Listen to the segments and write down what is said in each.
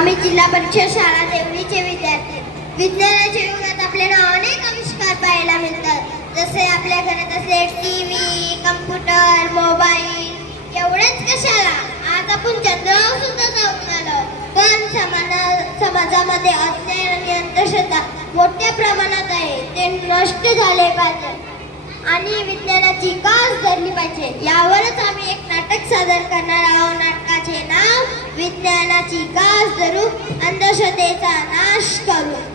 आम्ही जिल्हा परिषद शाळा देवणीचे विद्यार्थी. विज्ञानाच्या युगात आपल्याला अनेक आविष्कार पाहायला मिळतात. जसे आपल्या घरात असले टी व्ही कम्प्युटर मोबाईल एवढेच कशाला? आज आपण चंद्रावर सुद्धा जाऊन आलो. पण समाजा समाजामध्ये अज्ञान आणि अंधश्रद्धा मोठ्या प्रमाणात आहे. ते नष्ट झाले पाहिजे. आणि विज्ञानाची कास धरली पाहिजे. यावरच आम्ही एक नाटक सादर करणार आहोत. नाटकाचे नाव विज्ञानाची कास धरू अंधश्रद्धेचा नाश करू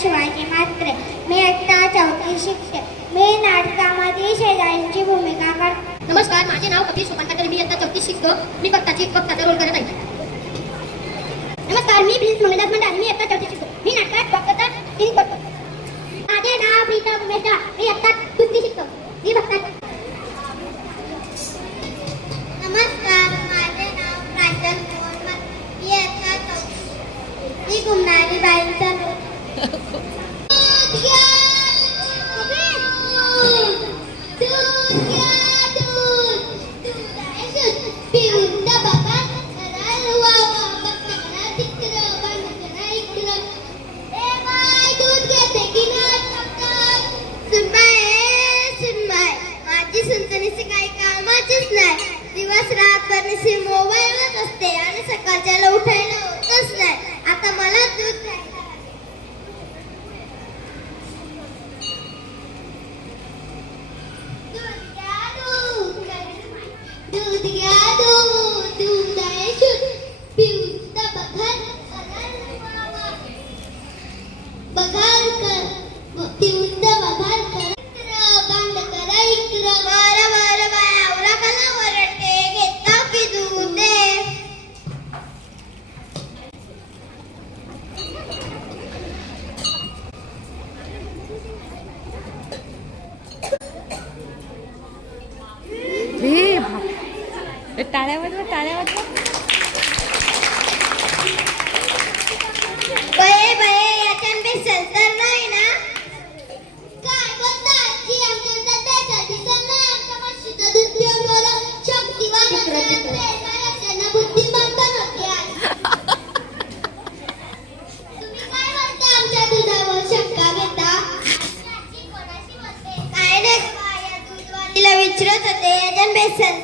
शिवाजी मात्रे मी इयत्ता चौथी शिक्षक. मी नाटकामध्ये शेजारींची भूमिका करते नमस्कार माझे नाव कपिल सोपान मी आता चौथी शिकतो मी कक्ताची कक्ताचा रोल करत आहे. नमस्कार मी प्रिन्स मंगलदास मंडारी मी इयत्ता चौथी शिकतो मी नाटकात भक्तता सिंग करतो माझे नाव प्रीतम मेहता. मी इयत्ता चौथी शिकतो मी भक्ता दूध घ्या दूध बये बये याच्यान बेसन तर नाही ना? काय बोलता? आजी आमच्या दादासाठी सांगा आमच्या म्हशीचं दूध पिऊन बरं शक्तिवान होते त्यांना बुद्धिमान पण होते आज. तुम्ही काय म्हणता आमच्या दुधावर? शंका घेता? काय नाही. दूधवालीला विचारत होते. याच्यान बेसन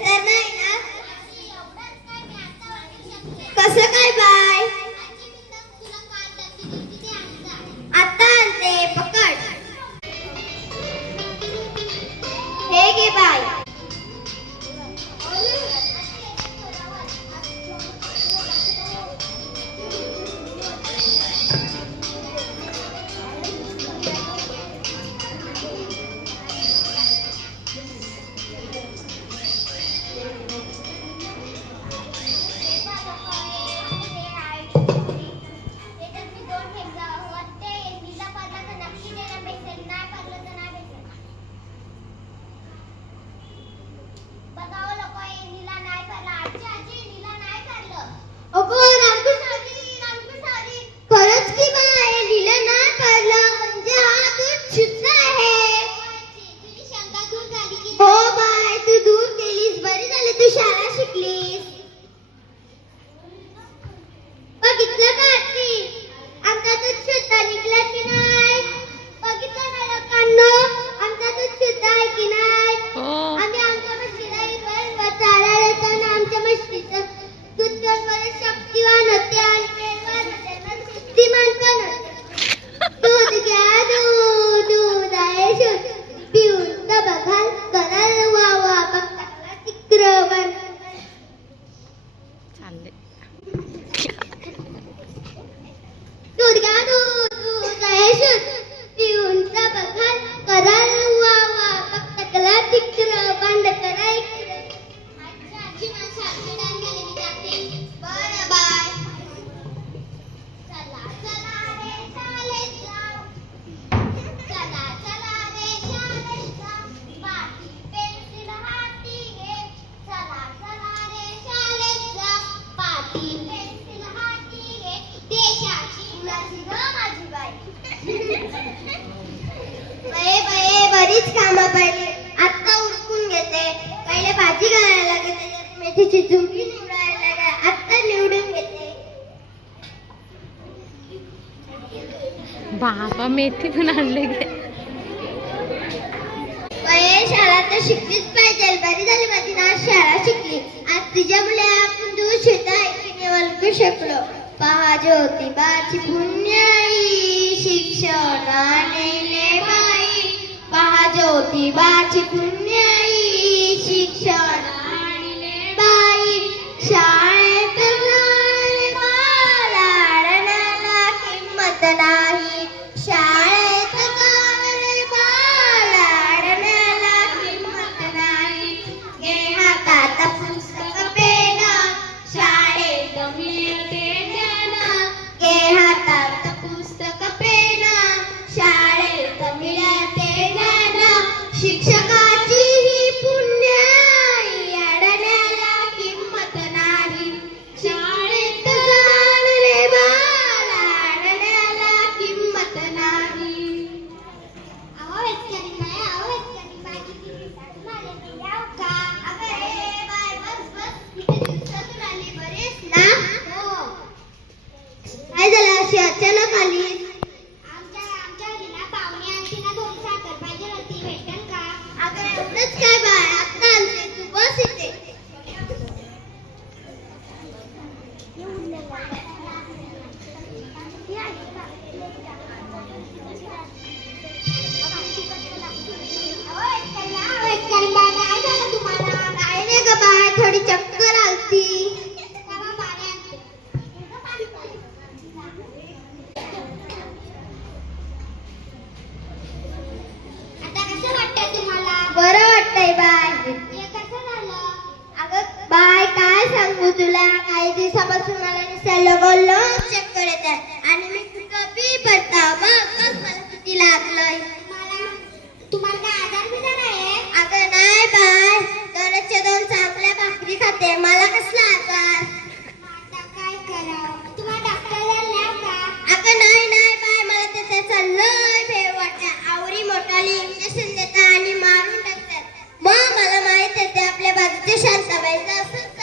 मेथी पण आणले गे. शाळा तर शिकलीच पाहिजे. बरी झाली माझी ना शाळा शिकली. आज तिच्यामुळे आपण दूर शेता ऐकण्यावर शकलो. पहा ज्योतिबाची पुण्य शिक्षणाने नेमाई. पहा ज्योतिबाची पुण्य शिक्षणाने बाई शाळा बाय बाय अगं बाय काय सांगू तुला? काही दिवसापासून मला निसर्ग बोललो. चेक येतात आणि मी कमी पडता बघ मला किती लागलंय. दोन चांगल्या भाकरी कसला आजार अगं नाही नाही बाय. मला त्याचं चाललंय भेव वाटतं आवरी मोठाली. इंजेक्शन आपल्या बाजूच्या शांताबाईचा असं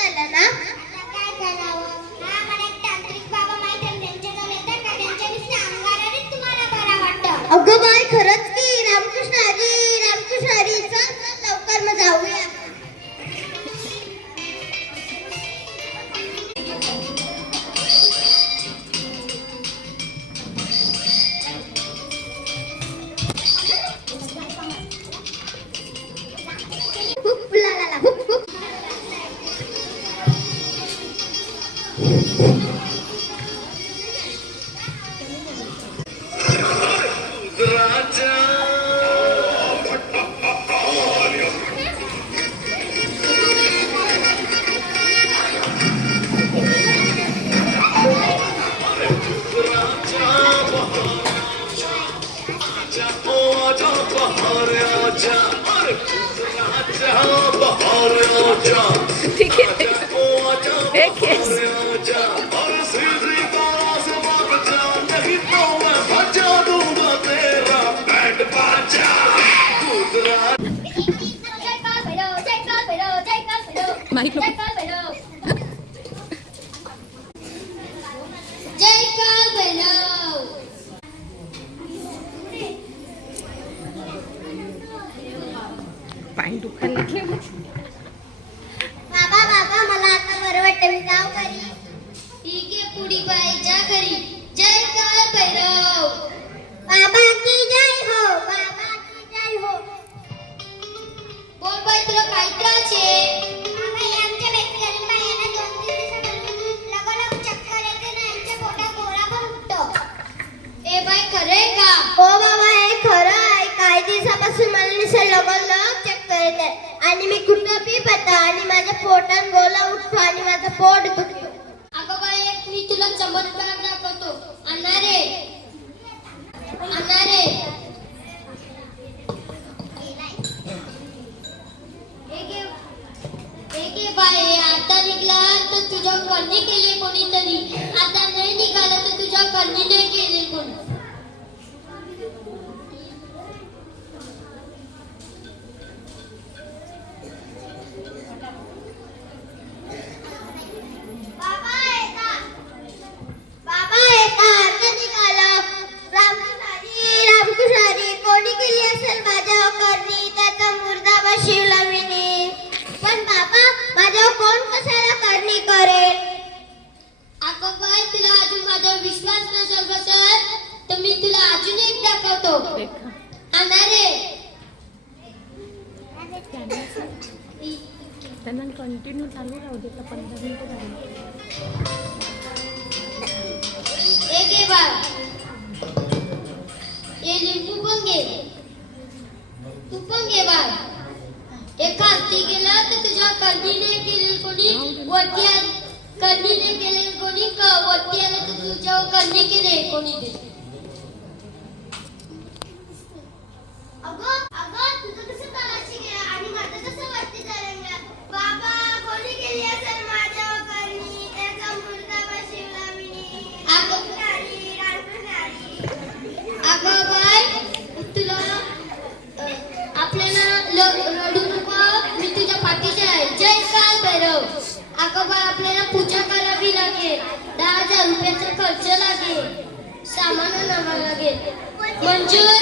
आणि माझ्या पोटात गोला उठतो आणि माझं पोट दुखतो. कंटिन्यू चालू राहू दे तर पंधरा मिनिटं झाली. एक हे गेला तर तुझ्या कधीने केले कोणी वरती कधीने केले कोणी वरती आलं तर तुझ्या कधी केले कोणी Menjelang.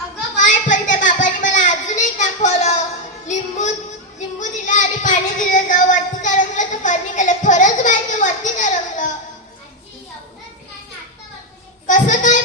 अगं काय पण त्या बाबाने मला अजून एक दाखवलं. लिंबू लिंबू दिलं आणि पाणी दिलं जाऊ वरती तरंगलं तर पाणी केलं खरंच बाय ते वरती तरंगलं. कसं काय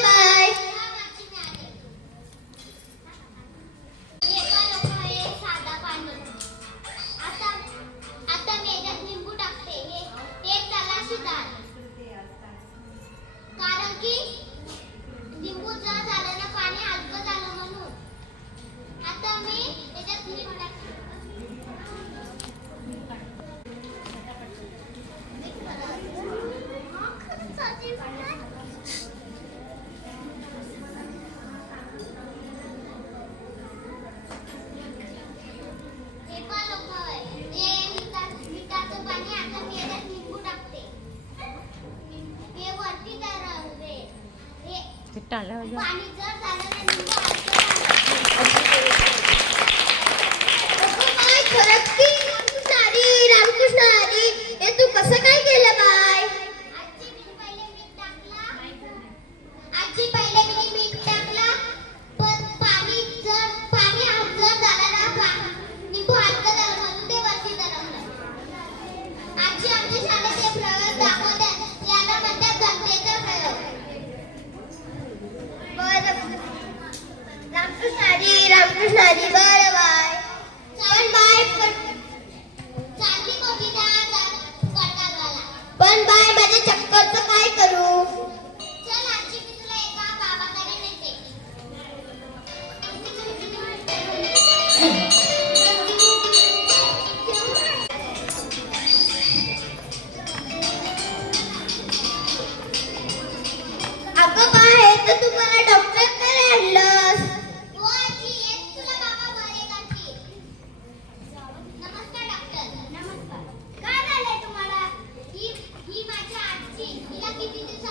खरंच की.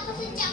都是假。